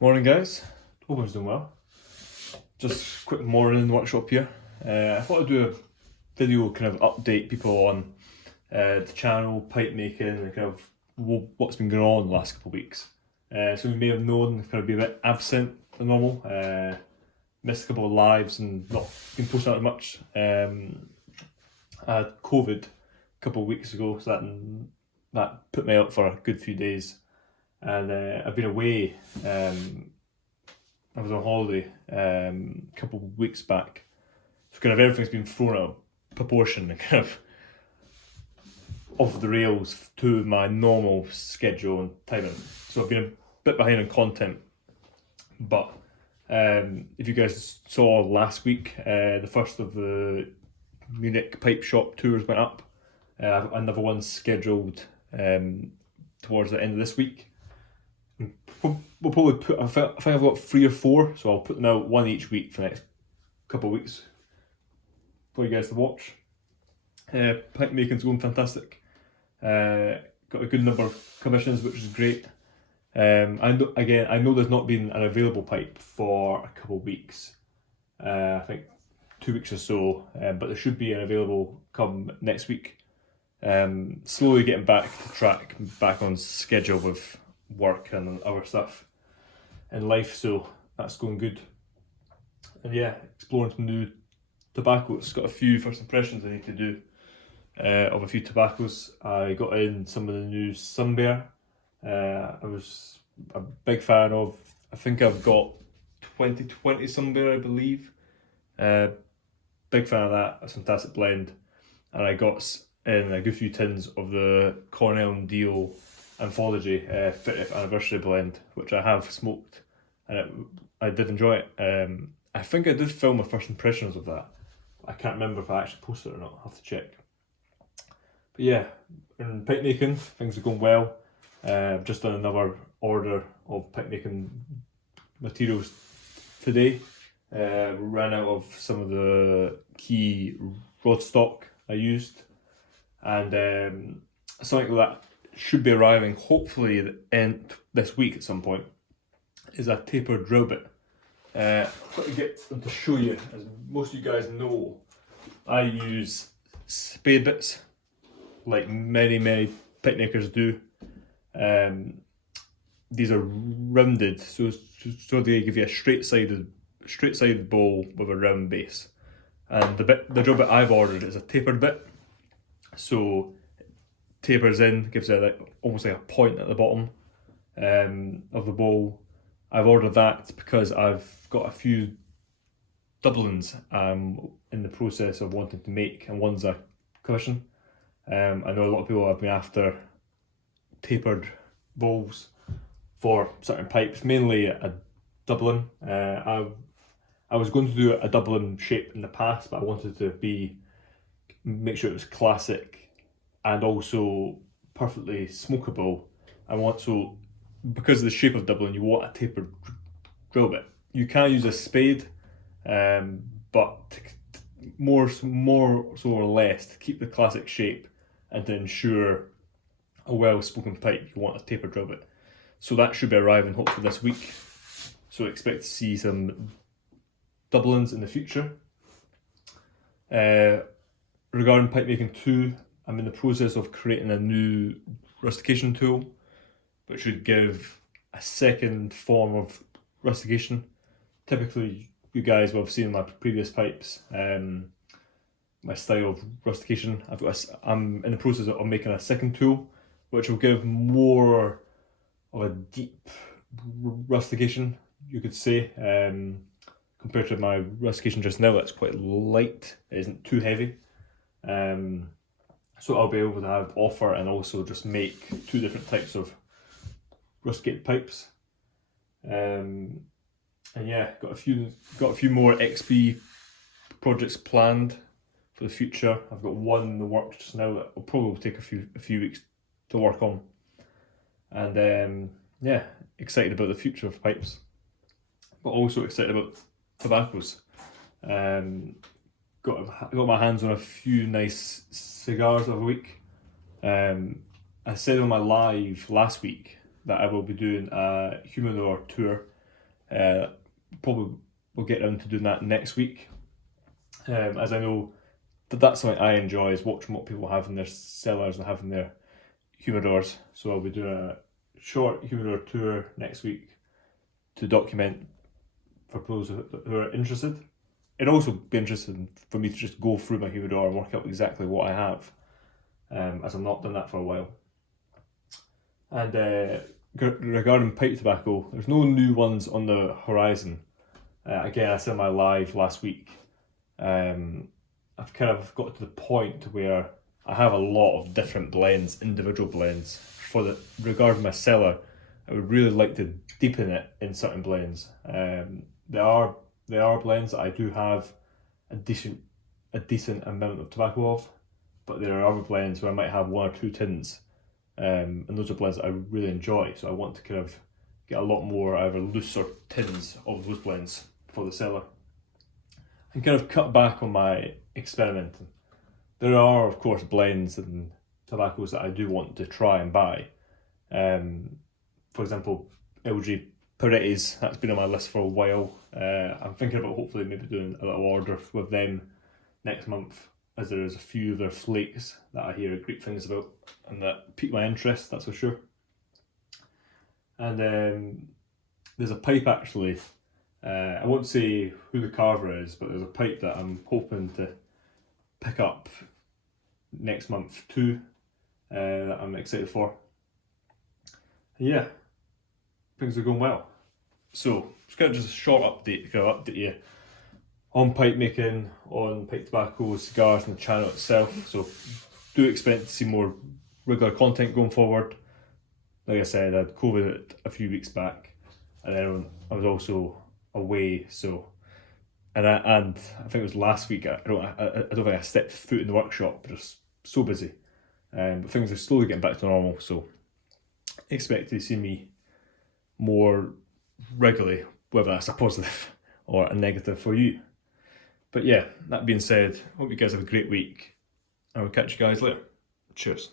Morning guys, hope everyone's doing well. Just quick morning workshop here. I thought I'd do a video kind of update people on the channel, pipe making, and kind of what's been going on the last couple of weeks. So you may have known I've kind of been a bit absent than normal, missed a couple of lives and not been posting out as much. I had COVID a couple of weeks ago, so that put me out for a good few days. And I've been away. I was on holiday a couple of weeks back, so kind of everything's been thrown out of proportion and kind of off the rails to my normal schedule and timing. So I've been a bit behind on content, but if you guys saw last week, the first of the Munich pipe shop tours went up. Another one scheduled towards the end of this week. We'll probably put, I think I've got 3 or 4, so I'll put them out one each week for the next couple of weeks for you guys to watch. Pipe making's going fantastic. Got a good number of commissions, which is great. I know there's not been an available pipe for a couple of weeks. I think 2 weeks or so, but there should be an available come next week. Slowly getting back to track, back on schedule with work and other stuff in life, so that's going good. And yeah, exploring some new tobaccos. Got a few first impressions I need to do of a few tobaccos. I got in some of the new Sunbear. I was a big fan of, I think I've got 2020 Sunbear, I believe. Big fan of that, a fantastic blend. And I got in a good few tins of the Cornell and Deal Anthology 50th anniversary blend, which I have smoked, and I did enjoy it. I think I did film my first impressions of that. I can't remember if I actually posted it or not. I'll have to check. But yeah, in pipe making, things are going well. I've just done another order of pipe making materials today. Ran out of some of the key rod stock I used, and something that should be arriving hopefully at the end this week at some point is a tapered drill bit. I've got to get them to show you. As most of you guys know, I use spade bits like many pipe makers do. These are rounded, so they give you a straight sided bowl with a round base. And the drill bit I've ordered is a tapered bit, so tapers in, gives it almost like a point at the bottom of the bowl. I've ordered that because I've got a few Dublins in the process of wanting to make, and one's a commission. I know a lot of people have been after tapered bowls for certain pipes, mainly a Dublin. I was going to do a Dublin shape in the past, but I wanted to make sure it was classic and also perfectly smokable. Because of the shape of Dublin, you want a tapered drill bit. You can use a spade, but more so or less to keep the classic shape and to ensure a well-spoken pipe, you want a tapered drill bit. So that should be arriving hopefully this week. So expect to see some Dublins in the future. Regarding pipe making 2, I'm in the process of creating a new rustication tool, which should give a second form of rustication. Typically, you guys will have seen my previous pipes, my style of rustication. I'm in the process of making a second tool, which will give more of a deep rustication, you could say, compared to my rustication just now. That's quite light, it isn't too heavy. So I'll be able to offer and also just make 2 different types of rusticated pipes. And yeah, got a few more XP projects planned for the future. I've got one in the works just now that will probably take a few weeks to work on. And yeah, excited about the future of pipes, but also excited about tobaccos. Got my hands on a few nice cigars of a week. I said on my live last week that I will be doing a humidor tour Probably we'll get around to doing that next week, as I know that's something I enjoy, is watching what people have in their cellars and having their humidors. So I'll be doing a short humidor tour next week to document for those who are interested. It'd also be interesting for me to just go through my humidor and work out exactly what I have, as I've not done that for a while. And regarding pipe tobacco, there's no new ones on the horizon. Again, I said in my live last week, I've kind of got to the point where I have a lot of different blends, individual blends. Regarding my cellar, I would really like to deepen it in certain blends. There are blends that I do have a decent amount of tobacco of, but there are other blends where I might have 1 or 2 tins, and those are blends that I really enjoy. So I want to kind of get a lot more either looser tins of those blends for the cellar, and kind of cut back on my experimenting. There are, of course, blends and tobaccos that I do want to try and buy. For example, LG Peretti's, that's been on my list for a while. I'm thinking about hopefully maybe doing a little order with them next month, as there is a few of their flakes that I hear great things about and that pique my interest, that's for sure. And there's a pipe actually, I won't say who the carver is, but there's a pipe that I'm hoping to pick up next month too, that I'm excited for. And yeah, things are going well. So it's kind of just a short update to kind of update you on pipe making, on pipe tobacco, cigars, and the channel itself. So do expect to see more regular content going forward. Like I said, I had COVID a few weeks back, and then I was also away. So, and I think it was last week. I don't think I stepped foot in the workshop, but just so busy. But things are slowly getting back to normal. So expect to see me more regularly, whether that's a positive or a negative for you. But yeah, that being said, hope you guys have a great week, and I'll catch you guys later. Cheers.